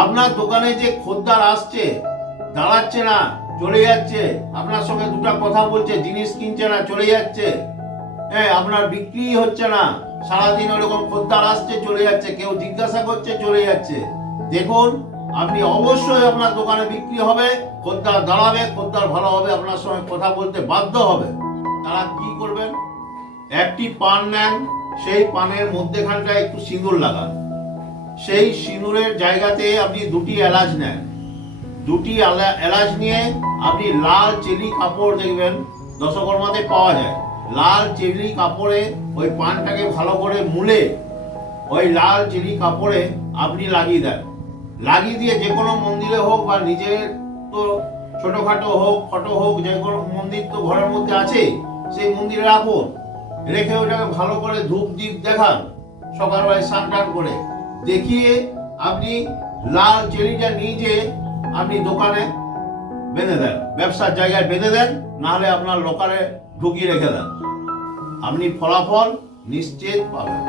আপনার দোকানে যে খদ্দের আসছে, দাঁড়াচ্ছে না, চলে যাচ্ছে, আপনার সঙ্গে দুটো কথা বলছে, জিনিস কিনছে না, চলে যাচ্ছে, হ্যাঁ, আপনার বিক্রি হচ্ছে না, সারাদিন ওরকম খদ্দের আসছে, চলে যাচ্ছে, কেউ জিজ্ঞাসা করছে, চলে যাচ্ছে, দেখুন আপনি অবশ্যই আপনার দোকানে বিক্রি হবে, খদ্দের দাঁড়াবে, খদ্দের ভালো হবে, আপনার সঙ্গে কথা বলতে বাধ্য হবে। তারা কি করবেন? একটি পান নেন, সেই পানের মধ্যেখানটায় একটু সিঁদুর লাগান, সেই সিঁদুরের জায়গাতে আপনি দুটি এলাচ নেন, দুটি এলাচ নিয়ে আপনি লাল চেলি কাপড়, দেখবেন দশকর্মাতে পাওয়া যায়, লাল চেলি কাপড়ে ওই পানটাকে ভালো করে মুলে ওই লাল চেলি কাপড়ে আপনি লাগিয়ে দেন। লাগিয়ে দিয়ে যে কোনো মন্দিরে হোক বা নিজের তো ছোটখাটো হোক, ফটো হোক, যে কোনো মন্দির তো ঘরের মধ্যে আছে, সেই মন্দিরে রাখুন, রেখে ওটাকে ভালো করে ধূপ দ্বীপ দেখান, সকালবেলায় স্নান টান করে দেখিয়ে আপনি লাল চেরিটা নিয়ে যেয়ে আপনি দোকানে বেঁধে দেন, ব্যবসার জায়গায় বেঁধে দেন, নাহলে আপনার লোকালে ঢুকিয়ে রেখে দেন, আপনি ফলাফল নিশ্চিত পাবেন।